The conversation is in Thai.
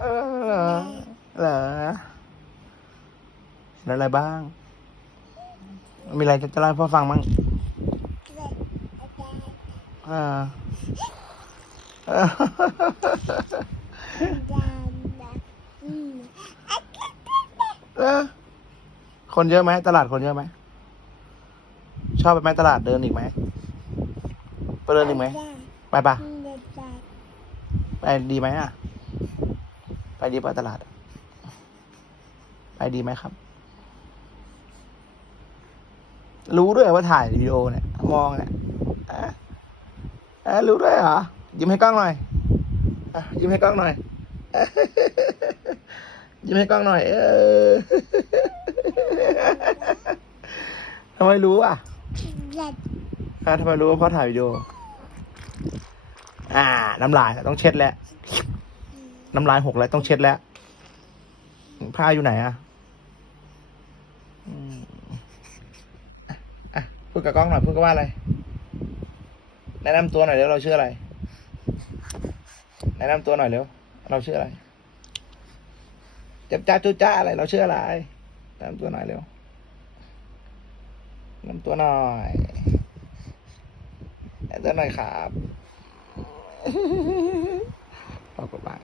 เออเหรอแล้วอะไรบ้าง มีอะไรจะเล่าให้พ่อฟังมั้งอ่าเออเออคนเยอะไหมตลาดคนเยอะไหมชอบไปไหมตลาดเดินอีกไหมไปเดินอีกไหมไปปะ ไปดีไหมอะ ไปดีป่ะตลาด ไปดีไหมครับ รู้ด้วยว่าถ่ายวิดีโอเนี่ย มองเนี่ยอะอะรู้ด้วยเหรอ ยิ้มให้กล้องหน่อยอะยิ้มให้กล้องหน่อย ยิ้มให้กล้องหน่อย เออทำไมรู้อะอะทำไมรู้ว่าพ่อถ่ายวิดีโอ อ่า น้ำลายต้องเช็ดแล้ว น้ำลายหกแล้วต้องเช็ดแล้ว ผ้าอยู่ไหนอะอืมอะอะพูดกับกล้องหน่อยพูดกับว่าอะไร แนะนำตัวหน่อยเร็วเราชื่ออะไร แนะนำตัวหน่อยเร็วเราชื่ออะไรจับจ้าจุจ้าอะไร เราชื่ออะไรแนะนำตัวหน่อยเร็วแนะนำตัวหน่อยแนะนำตัวหน่อยครับ ขอบคุณมา